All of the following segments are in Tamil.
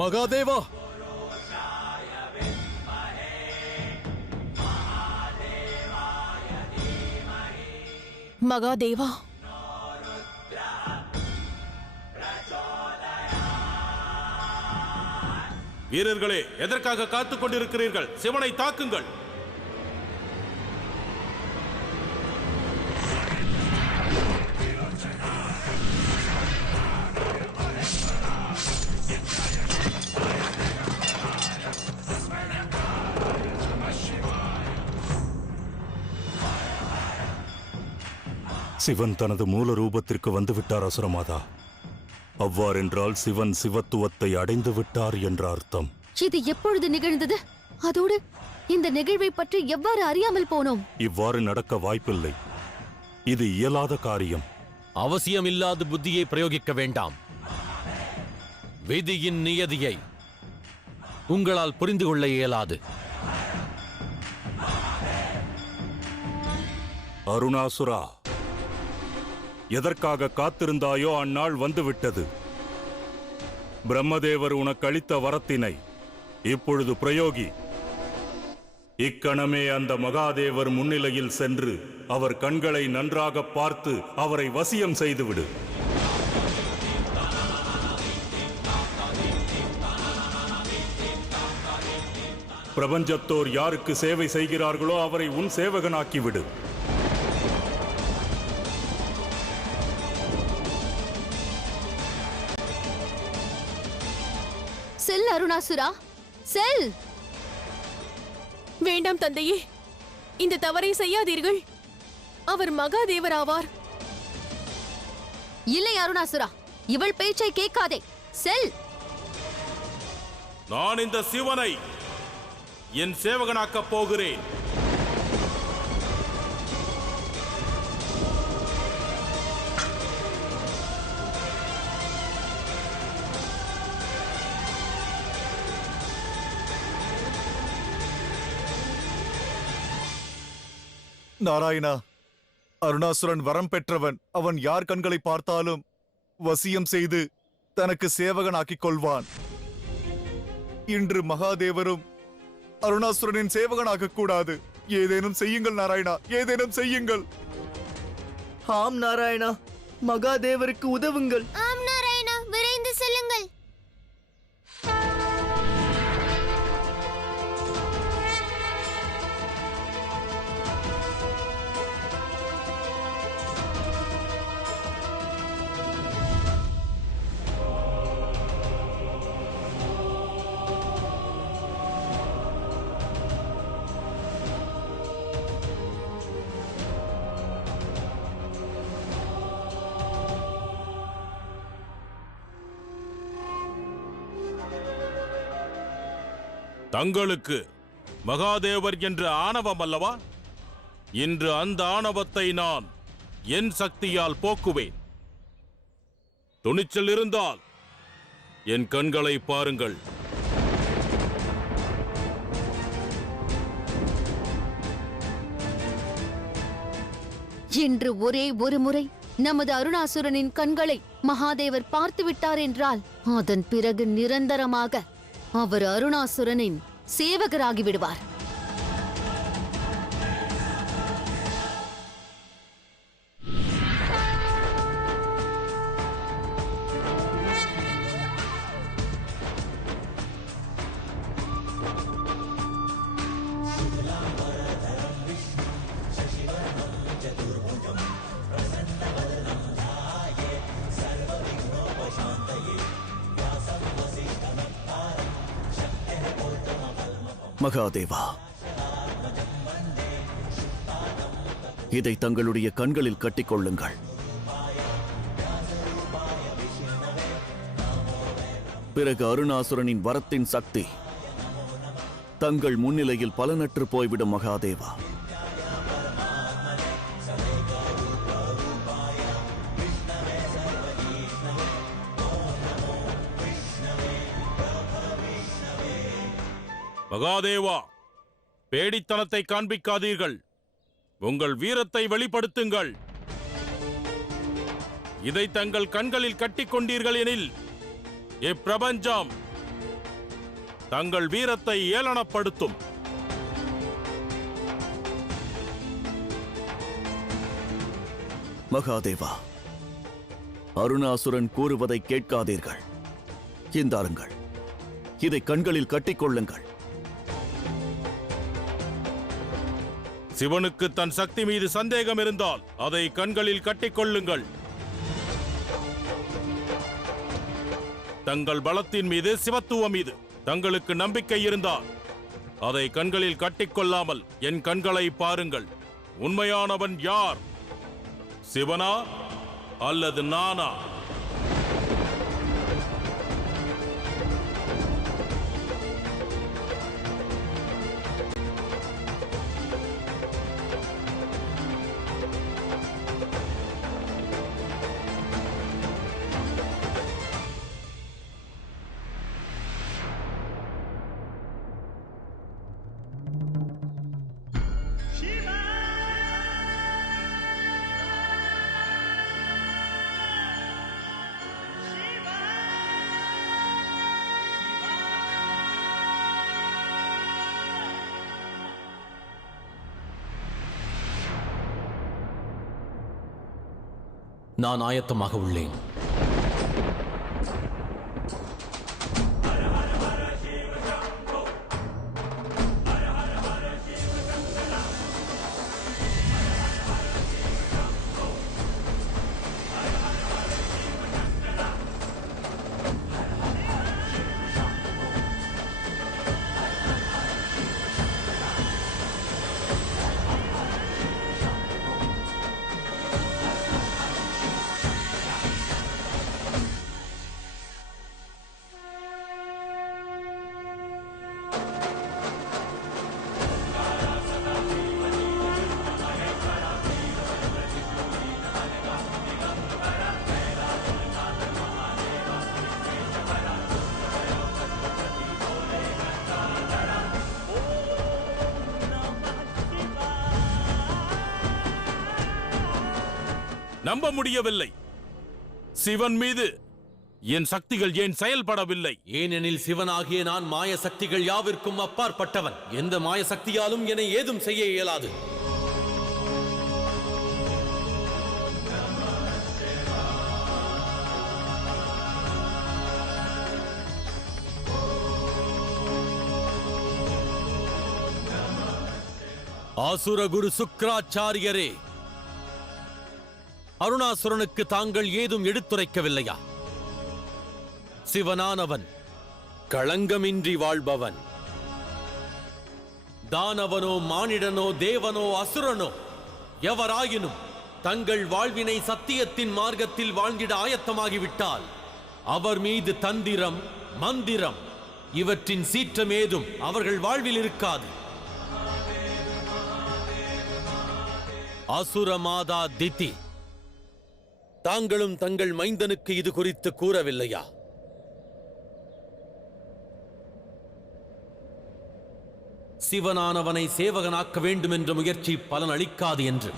மகாதேவா! மகாதேவா! வீரர்களே, எதற்காக காத்துக் கொண்டிருக்கிறீர்கள்? சிவனை தாக்குங்கள்! சிவன் தனது மூல ரூபத்திற்கு வந்துவிட்டார் அசுரமாதா. அவ்வாறென்றால் சிவன் சிவத்துவத்தை அடைந்து விட்டார் என்ற அர்த்தம். இது எப்பொழுது நிகழ்ந்தது? அதோடு இந்த நிகழ்வை பற்றி எவ்வாறு அறியாமல் போனோம்? இவ்வாறு நடக்க வாய்ப்பில்லை. இது இயலாத காரியம். அவசியமில்லாத புத்தியை பிரயோகிக்க வேண்டாம். விதியின் நியதியை உங்களால் புரிந்து கொள்ள இயலாது. அருணாசுரா, எதற்காக காத்திருந்தாயோ அந்நாள் வந்துவிட்டது. பிரம்மதேவர் உனக்கு அளித்த வரத்தினை இப்பொழுது பிரயோகி. இக்கணமே அந்த மகாதேவர் முன்னிலையில் சென்று அவர் கண்களை நன்றாக பார்த்து அவரை வசியம் செய்துவிடு. பிரபஞ்சத்தோர் யாருக்கு சேவை செய்கிறார்களோ அவரை உன் சேவகனாக்கிவிடு. செல் அருணாசுரா, செல்! வேண்டாம் தந்தையே, இந்த தவறை செய்யாதீர்கள். அவர் மகாதேவர் ஆவார். இல்லை அருணாசுரா, இவள் பேச்சை கேட்காதே. செல்! நான் இந்த சிவனை என் சேவகனாக்கப் போகிறேன். நாராயணா, அருணாசுரன் வரம் பெற்றவன். அவன் யார் கண்களை பார்த்தாலும் வசியம் செய்து தனக்கு சேவகனாக்கிக் கொள்வான். இன்று மகாதேவரும் அருணாசுரனின் சேவகனாக கூடாது. ஏதேனும் செய்யுங்கள் நாராயணா, ஏதேனும் செய்யுங்கள். ஆம் நாராயணா, மகாதேவருக்கு உதவுங்கள். ஆம் நாராயணா, விரைந்து செல்லுங்கள். தங்களுக்கு மகாதேவர் என்ற ஆணவம் அல்லவா? இன்று அந்த ஆணவத்தை நான் என் சக்தியால் போக்குவேன். துணிச்சல் இருந்தால் என் கண்களை பாருங்கள். இன்று ஒரே ஒரு முறை நமது அருணாசுரனின் கண்களை மகாதேவர் பார்த்து விட்டார் என்றால் அதன் பிறகு நிரந்தரமாக அவர் அருணாசுரனின் சேவகராகி விடுவார். மகாதேவா, இதை தங்களுடைய கண்களில் கட்டிக்கொள்ளுங்கள். பிறகு அருணாசுரனின் வரத்தின் சக்தி தங்கள் முன்னிலையில் பலனற்று போய்விடும். மகாதேவா, மகாதேவா, பேடித்தனத்தை காண்பிக்காதீர்கள். உங்கள் வீரத்தை வெளிப்படுத்துங்கள். இதை தங்கள் கண்களில் கட்டிக்கொண்டீர்கள் எனில் இப்பிரபஞ்சம் தங்கள் வீரத்தை ஏளனப்படுத்தும். மகாதேவா, அருணாசுரன் கூறுவதை கேட்காதீர்கள். இந்தாருங்கள், இதை கண்களில் கட்டிக்கொள்ளுங்கள். சிவனுக்கு தன் சக்தி மீது சந்தேகம் இருந்தால் அதை கண்களில் கட்டிக்கொள்ளுங்கள். தங்கள் பலத்தின் மீது, சிவத்துவம் மீது தங்களுக்கு நம்பிக்கை இருந்தால் அதை கண்களில் கட்டிக்கொள்ளாமல் என் கண்களை பாருங்கள். உண்மையானவன் யார்? சிவனா அல்லது நானா? நான் ஆயத்தமாக உள்ளேன். நம்ப முடியவில்லை. சிவன் மீது என் சக்திகள் ஏன் செயல்படவில்லை? ஏனெனில் சிவனாகிய நான் மாய சக்திகள் யாவிற்கும் அப்பாற்பட்டவன். எந்த மாய சக்தியாலும் என்னை ஏதும் செய்ய இயலாது. ஆசுரகுரு சுக்ராச்சாரியரே, அருணாசுரனுக்கு தாங்கள் ஏதும் எடுத்துரைக்கவில்லையா? சிவனானவன் களங்கமின்றி வாழ்பவன். தானவனோ மானிடனோ தேவனோ அசுரனோ எவராயினும் தங்கள் வாழ்வினை சத்தியத்தின் மார்க்கத்தில் வாழ்ந்திட ஆயத்தமாகிவிட்டால் அவர் மீது தந்திரம், மந்திரம் இவற்றின் சீற்றம் ஏதும் அவர்கள் வாழ்வில் இருக்காது. அசுர மாதா திதி, தாங்களும் தங்கள் மைந்தனுக்கு இது குறித்து கூறவில்லையா? சிவனானவனை சேவகனாக்க வேண்டும் என்ற முயற்சி பலன் அளிக்காது என்று.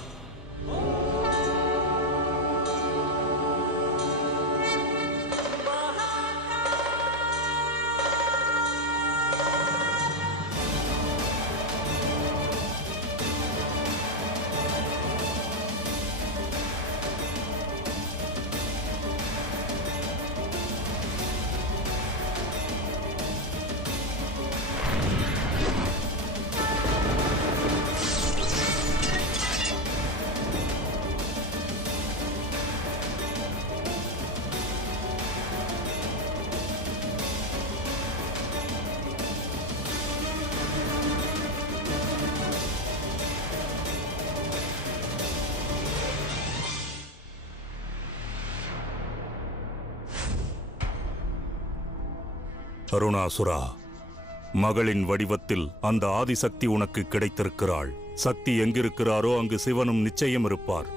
அருணாசுரா, மகளின் வடிவத்தில் அந்த ஆதிசக்தி உனக்கு கிடைத்திருக்கிறாள். சக்தி எங்கிருக்கிறாரோ அங்கு சிவனும் நிச்சயம் இருப்பார்.